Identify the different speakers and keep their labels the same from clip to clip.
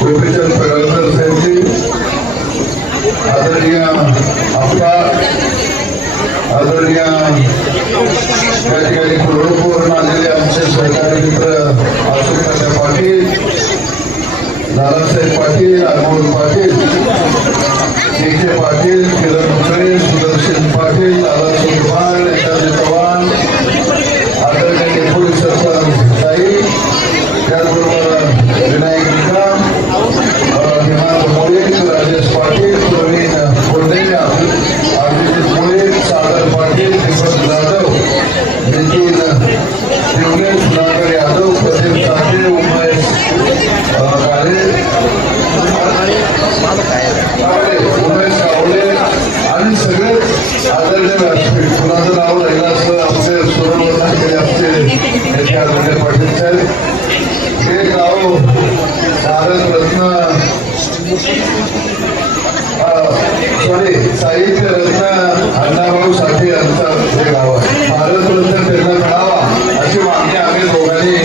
Speaker 1: गोपीचंद पडळकर साहेबजी आदरणीय आप्पा आदरणीय या ठिकाणी कुलरूपवरून आलेले आमचे सहकारी मित्र अशोक पाटील दादासाहेब पाटील अमोल पाटील के के पाटील किरण मुकळे सुदर्शन पाटील दादा सुरभान एखादे चव्हाण आदरणीय डेप्युटी सरपंच ताई त्याचबरोबर विनायक निकम हेमंत मोरे राजेश पाटील प्रवीण कोंडेया अभिजित मोरे सागर पाटील दीपक जाधव नितीन देवणे सुधाकर यादव प्रदीप साठे उमेश अं, गाडे कावडे, उमेश कावडे आणि सगळेच आदरणीय व्यासपीठ कुणाचं नाव राहिलं असं आमचे सुरवर्धन केले आमचे नेते आदरणीय पाटील साहेब हे गाव भारत रत्न सॉरी साहित्य रत्न अण्णाभाऊ साठे यांचं हे गाव आहे भारत रत्न त्यांना मिळावा अशी मागणी आम्ही दोघांनी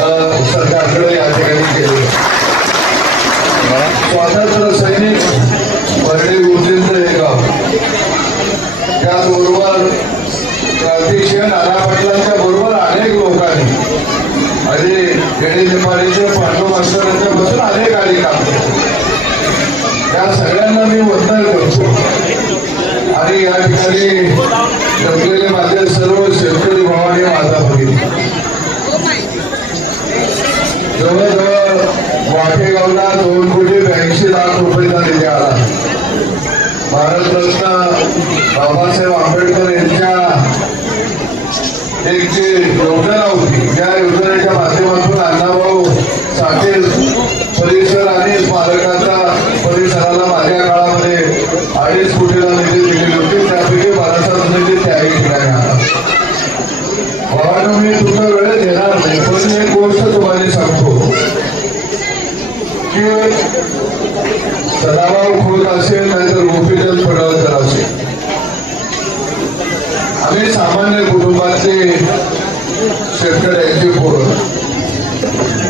Speaker 1: अं, सरकारकडे या ठिकाणी केली स्वातंत्र्य सैनिक बर्डे गुरुजींचं हे गाव त्याचबरोबर क्रांतिशिव नाना पाटलांच्या बरोबर अनेक लोकांनी आणि गेडी नेपाळीचे पांडू मास्तरांच्या पासून अनेक आली काम केली. त्या सगळ्यांना मी वंदन करतो आणि या ठिकाणी जमलेले माझे सर्व शेतकरी भावाने माझा भगिनी जवळजवळ वाटेगावला दोन कोटी ब्याऐंशी लाख रुपयाचा निधी आला भारतरत्न बाबासाहेब आंबेडकर यांच्या एक जी योजना होती. त्या योजनेच्या माध्यमातून अण्णाभाऊ साठे परिसर आणि स्मारकाचा परिसराला माझ्या काळामध्ये अडीच कोटीला निधी दिलेली होती. त्यापैकी बाळासाहेब निधी त्याही ठिकाणी आला भावानं मी तुमचा वेळ देणार नाही पण एक गोष्ट तुम्हाला सांगतो. की सदाभाऊ खोत असेल नाहीतर गोपीचंद पडळकर असेल आम्ही सामान्य कुटुंबातले शेतकऱ्यांची पोरं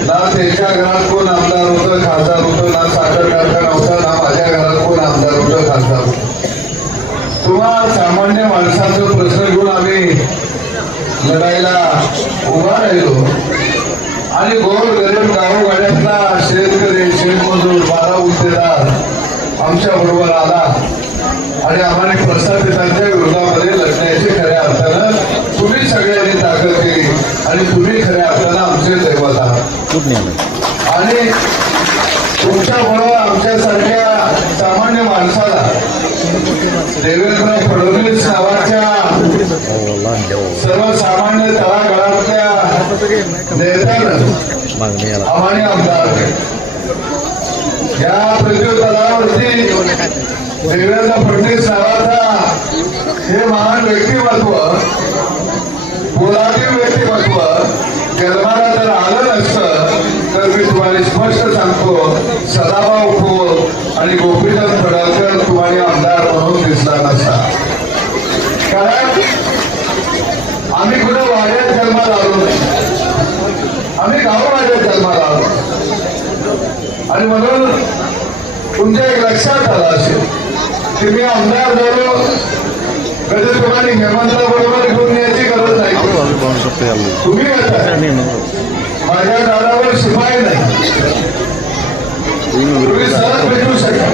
Speaker 1: ना त्यांच्या घरात कोण आमदार होतं खासदार होतं ना साखर कारखाना होता ना माझ्या घरात कोण आमदार होतं खासदार होतं तुम्हा सामान्य माणसाचा प्रश्न घेऊन आम्ही लढाईला उभा राहिलो आणि गोर गरीब गावोगाड्यातला शेतकरी शेतमजूर बारा उद्देदार आमच्या बरोबर आला. आणि आम्हाला प्रस्थापितांच्या विरोधामध्ये लढण्याची खऱ्या अर्थानं तुम्ही सगळ्यांनी ताकद केली आणि तुम्ही खऱ्या अर्थानं आमचे दैवत आहात.
Speaker 2: मागणी आला.
Speaker 1: आमदार या प्रत्युत्तरावरती देवेंद्र फडणवीस साहेबांचा हे महान व्यक्तिमत्व पोलादी व्यक्तिमत्व जन्माला जर आलं नसतं तर मी तुम्हाला स्पष्ट सांगतो सदाभाऊ खोत आणि गोपीचंद फडळकर तुम्हाला आमदार म्हणून दिसला नसता कारण आम्ही कुठं वाड्यात जन्माला आलो नाही आम्ही गाववाड्यात जन्माला आलो आणि म्हणून तुमच्या एक लक्षात आलं असेल की मी आमदार कधी तुम्हाला हेमंतला बरोबर घेऊन यायची गरज नाही. तुम्ही माझ्या दारावर शिपाई नाही. तुम्ही सहज भेटू शकता.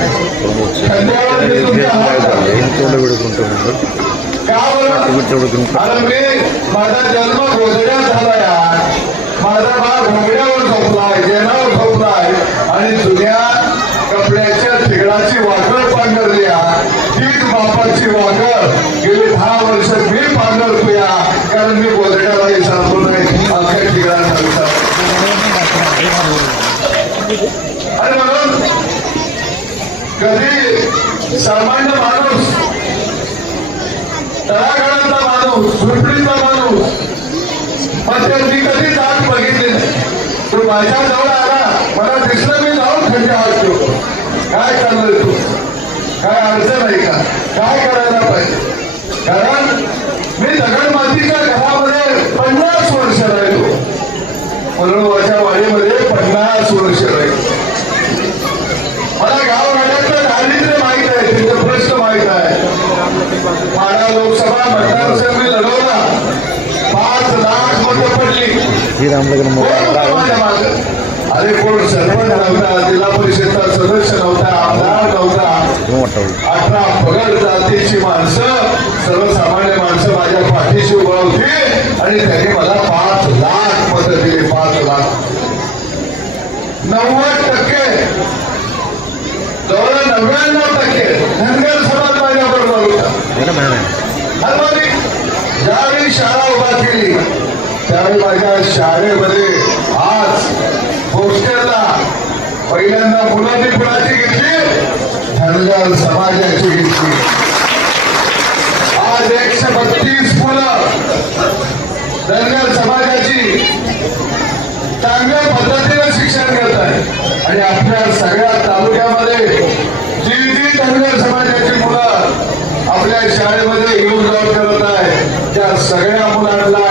Speaker 1: माझा जन्म गोधड्यात झाला यार माझा बाळ घोंगड्यावर झोपलाय जेनावर झोपलाय. आणि जुन्या कपड्याच्या ठिगडाची वाकड. हीच बापाची गेली दहा वर्ष मी पार्लर या कारण मी गोधड्याला विचारतो नाही. अख्या ठिगडांना विचारतो आणि म्हणून कधी सामान्य माणूस तळागाळातला माणूस झुरपडीतला माणूस पण त्यांनी कधी जात बघितली नाही. तो माझ्या जवळ आला मला दिसलं मी जाऊन खड्डे हात ठेवतो. काय चाललंय तू? काय अडचण आहे का? काय करायला पाहिजे? कारण मी दगड मातीच्या घरामध्ये पन्नास वर्ष राहिलो. म्हणून माझ्या वाडीमध्ये पन्नास वर्ष राहिलो.
Speaker 2: मला
Speaker 1: गाव गावगाड्यातलं दारिद्र्य माहीत आहे तिथे प्रश्न माहीत आहे. माझ्या लोकसभा मतदारसंघ मी लढवला. पाच लाख मतं पडली. अरे कोण सरपंच नव्हता जिल्हा परिषदचा सदस्य नव्हता. नव्हता
Speaker 2: वाटतं
Speaker 1: अठरा पगड जातीची माणसं सर्वसामान्य माणसं माझ्या पाठीशी उभा होती आणि त्यांनी मला पाच लाख मत दिली पाच लाख. नव्वद टक्के. जवळ नव्याण्णव टक्के. धनगर समाज माझ्या बरोबर होता ज्यावेळी शाळा उभा केली त्यावेळी माझ्या शाळेमध्ये आज हॉस्टेलला पहिल्यांदा मुलांनी कुणाची घेतली. धनगर समाजाची घेतली आज एकशे बत्तीस मुलं धनगर समाजाची चांगल्या पद्धतीने शिक्षण घेत आहे आणि आपल्या सगळ्या तालुक्यामध्ये जी जी धनगर समाजाची मुलं आपल्या शाळेमध्ये येऊन जाऊन करत आहे त्या सगळ्या मुलांना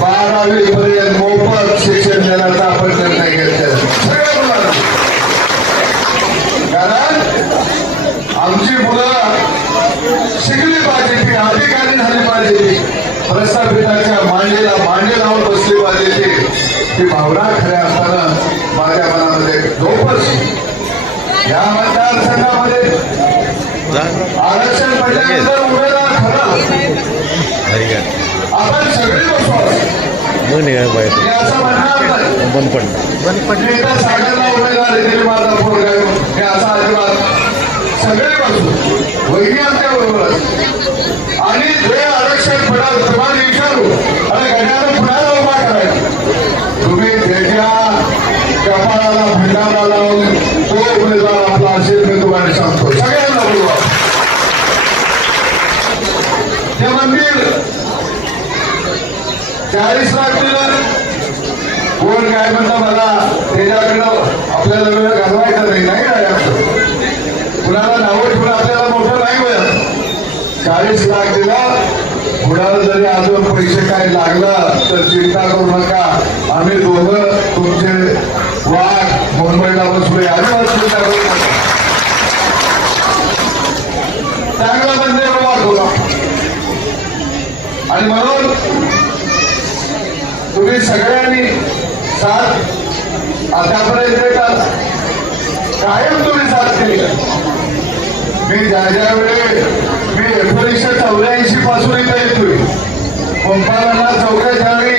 Speaker 1: बारावी पर्यंत मोफत शिक्षण देण्याचा आपण निर्णय घेतला सगळ्या मुलांना कारण आमची मुलं शिकली पाहिजे ती अधिकारी झाली पाहिजे? ती प्रस्थापिताच्या मांडीला मांडी लावून बसली पाहिजे ती. ती भावना खऱ्या अर्थानं माझ्या मनामध्ये जोपच या मतदारसंघामध्ये आरक्षण पडल्यानंतर उमेदवार खरा. आपण सगळे
Speaker 2: पाहिजे
Speaker 1: म्हणणार नाही.
Speaker 2: बंद पडलं
Speaker 1: सागरला उमेदवार दिली माझा पोरगा. मी असा अजिबात सगळे बसू वहिनी आमच्या बरोबर आणि जे आरक्षण पडाल समाज विचारू आणि घड्याला पुण्याला उभा करायचा तुम्ही त्याच्या कपाळाला भंडारा लावून तो उमेदवार आपला असेल मी तुम्हाला सांगतो सगळ्यांना बोलवा ते मंदिर चाळीस लाख दिलं कोण काय म्हणता मला त्याच्याकडं आपल्याला वेळ घालवायचा नाही नाही आहे आमचं. कुणाला नावं ठेवून आपल्याला मोठं नाही मिळत चाळीस लाख दिला कुणाला जरी अजून पैसे काय लागलं तर चिंता करू नका आम्ही दोघं तुमचे वाट मुंबईला बसलोय. अजिबात चिंता करू नका? चांगला म्हणजे आणि म्हणून तुम्ही सगळ्यांनी साथ आतापर्यंत देतात. कायम तुम्ही साथ दिली. मी ज्या ज्या वेळेस मी एकोणीसशे चौऱ्याऐंशी पासून इथे येतोय पंपाला चौकात ज्यावेळी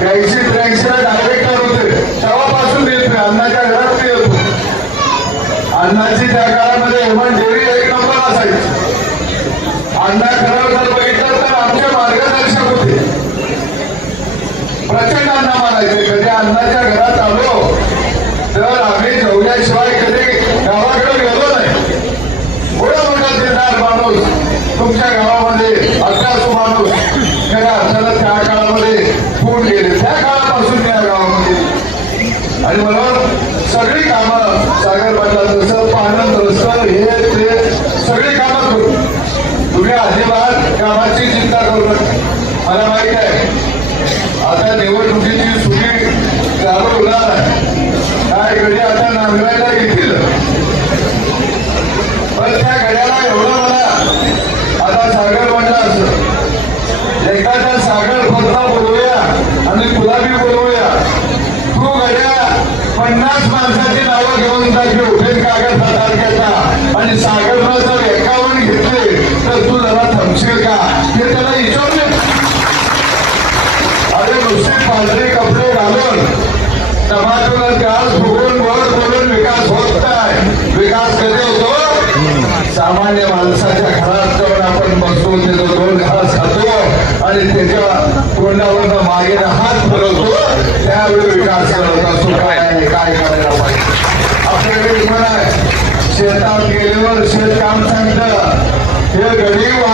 Speaker 1: ब्याऐंशी त्र्याऐंशी डायरेक्टर होते. तेव्हापासून येतोय अण्णाच्या घरात मी येतो. अण्णाची त्या काळामध्ये हेमंत डेअरी एक नंबर असायची. अण्णा खरं जर बघितलं तर आमचे मार्गदर्शक होते. प्रचंड अण्णा मानायचे कधी अण्णाच्या घरात आलो तर आम्ही जेवल्याशिवाय कधी गावाकडे गेलो नाही. मोठा मोठा जिल्हार माणूस तुमच्या गावात अभ्यासू माणूस खऱ्या अर्थानं त्या काळामध्ये होऊन गेले त्या काळापासून त्या गावामध्ये आणि म्हणून सगळी कामं सागर पाटला जसं पाणंद रस्ता हे ते सगळी कामं करू तुम्ही अजिबात कामाची चिंता करू नका मला माहीत आहे. आता निवडणुकीची सुटी चालू होणार आहे. काय घडी आता नांदवायला येतील. पण त्या घड्याला एवढं मला आता सागर म्हणलं असं. एखाद्या सागर पत्ता बोलवूया आणि गुलाबी बोलवूया. तू घड्या पन्नास माणसाची नावं घेऊन टाकली उठेल कागद तारखेचा आणि सागरनं जर एकावन्न घेतले तर तू जरा थांबशील का? हे त्याला विचारले अरे नुसते पांढरे कपडे घालून टमाटोला घास फुगून वर बोलून विकास होत नाही. विकास कधी होतो? सामान्य माणसाच्या घरात जाऊन आपण बसतो त्याचा दोन घास खातो आणि त्याच्या तोंडावरनं मागे हात फिरवतो. त्यावेळी विकास करत असतो. काय काय करायला पाहिजे? आपल्याकडे एक म्हण शेतात गेल्यावर शेतकाम सांगतं हे गरीब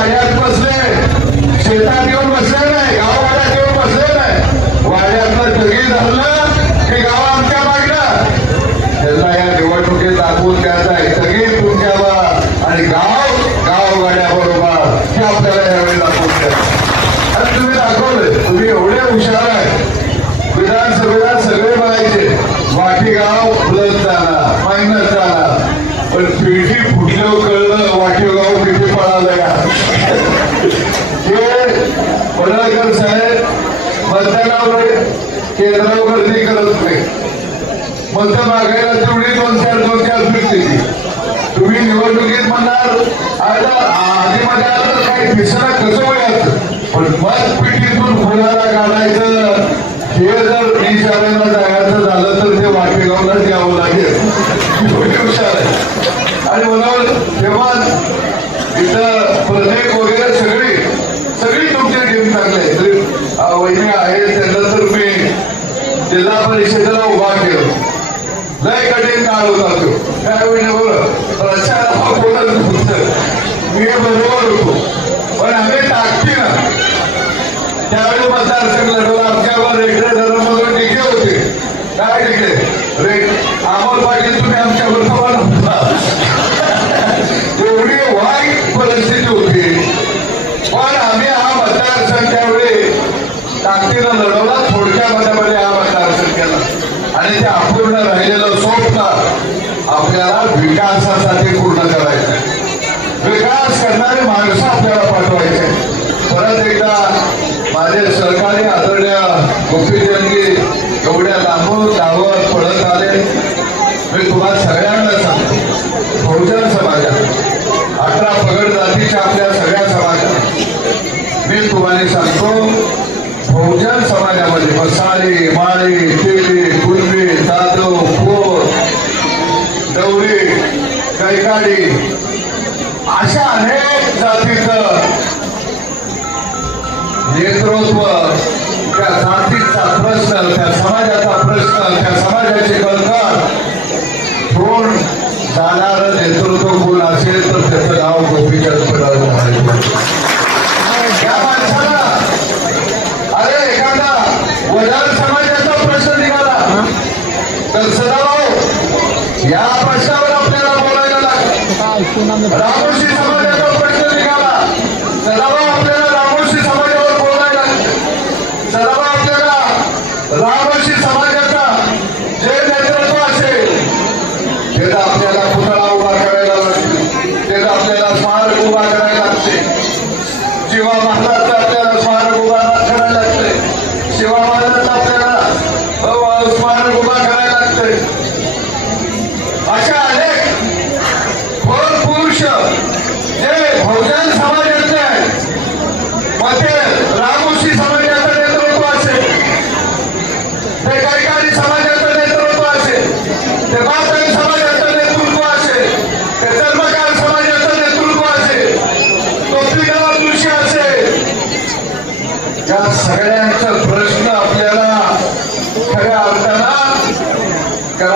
Speaker 1: काही पिसाला कसं मिळत पण मत पिठीतून फुलाला काढायचं? हे जर ती शाळेला जायचं झालं तर ते वाटेगावलाच यावं लागेल. आणि म्हणून तेव्हा इथं प्रत्येक वगैरे सगळी सगळी तुमची टीम चांगली तरी वहिनी आहे त्यांना तर मी जिल्हा परिषदेला उभा केलं. लय कठीण काळ होता तो. Gracias. एवढ्या लांबून पळत आले. मी तुम्हाला सगळ्यांना सांगतो बहुजन समाजात अठरा पगड जातीच्या आपल्या सगळ्या समाजात मी तुम्हाला सांगतो बहुजन समाजामध्ये मसाले माळी तेले कुलबे जाधव कोर दौरी कैकाडी अशा अनेक जातीचं नेतृत्व professora.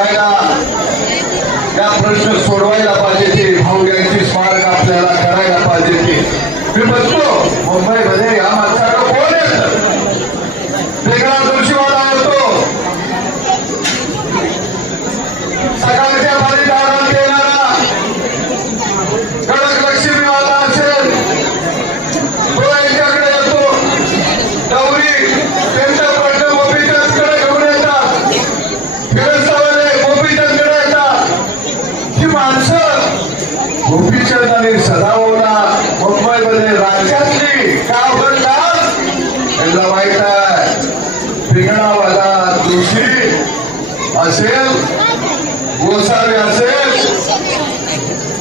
Speaker 1: करायला. या प्रश्न सोडवायला परिषदाने सदावला मुंबईमध्ये राज्यातली का म्हणतात त्यांना माहीत आहे पिंगणावाला दोषी असेल गोसावी असेल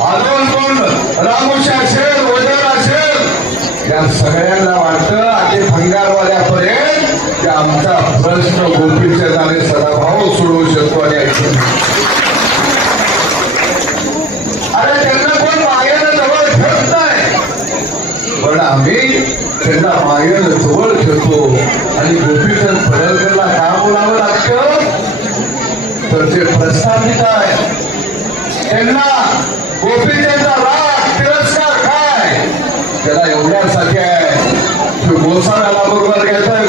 Speaker 1: अजून कोण रामोशी असेल वजन असेल या सगळ्यांना वाटतं आणि भंगारवाल्यापर्यंत आमचा प्रश्न गोपीचंदाने त्यांना मागेल जवळ ठेवतो. आणि गोपीचंद फडणकरला का बोलावं लागतं. तर ते प्रस्थापित आहे त्यांना गोपीचंदचा राग तिरस्कार काय? त्याला एवढ्यासाठी आहे. तो गोसाव्याला बरोबर घेताय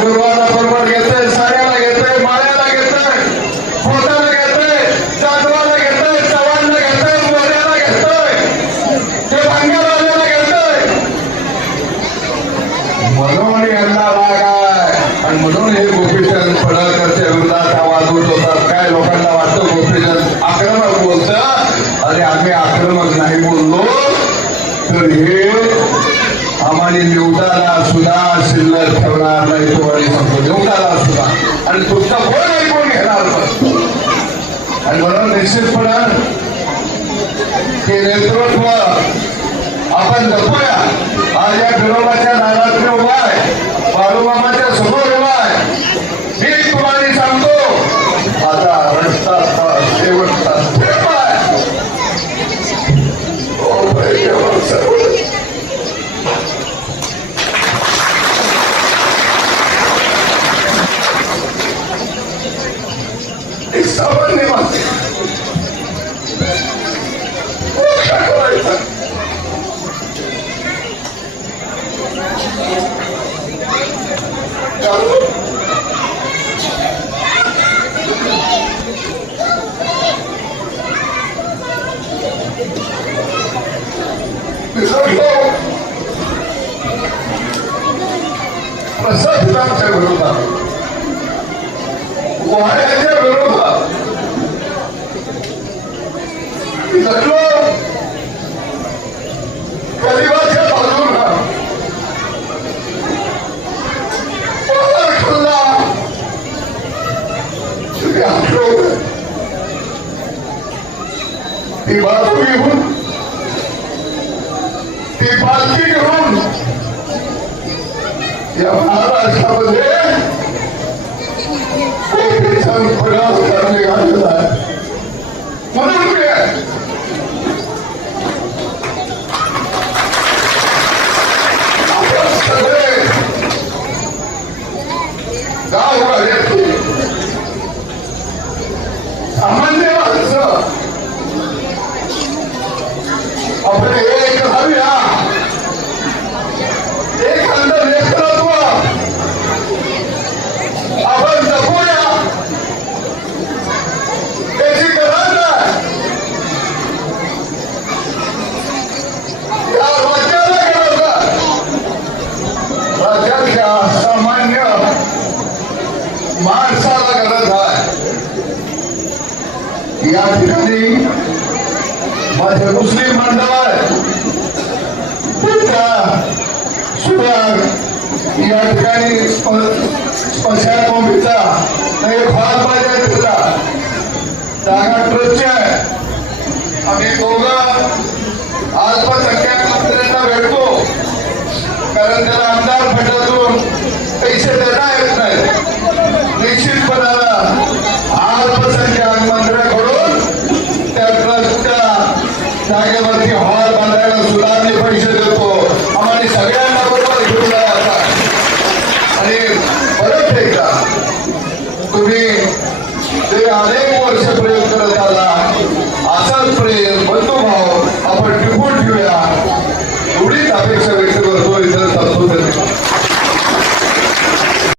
Speaker 1: निश्चितपणे हे नेतृत्व आपण जपूया. आज या फिरोबाच्या दारात मी उभा आहे बाळूमामाच्या समोर उभा आहे मी तुम्हाला सांगतो आता रस्ता शेवटचा स्टेप आहे ओ देवा, सर्व एक सामान्य माणूस मोठा करायचा कारण मिसळलो प्रसादांच्या विरोधात. वाड्याच्या विरोधात. मिसळलो गरिबाच्या बाजूला खाल्ला. तुम्ही ती बाजू घेऊन ती पालखी या महाराष्ट्रामध्ये कोटीचा प्रयास करणे घातलेला आहे म्हणून मी आपण सगळे गाववाले सामान्य माणसं आपण एक झाल्या एक अंतर नेतृत्व आपण जपूया त्याची गरज आहे या राज्याला गरज आहे राज्याच्या सामान्य माणसाला गरज आहे या ठिकाणी माझे मुस्लिम मंडळ आहे त्या सुधार या ठिकाणी स्मशानभूमीचा एक भाग पाहिजे तिथला जागा ट्रस्टची आहे. आम्ही दोघं आज पण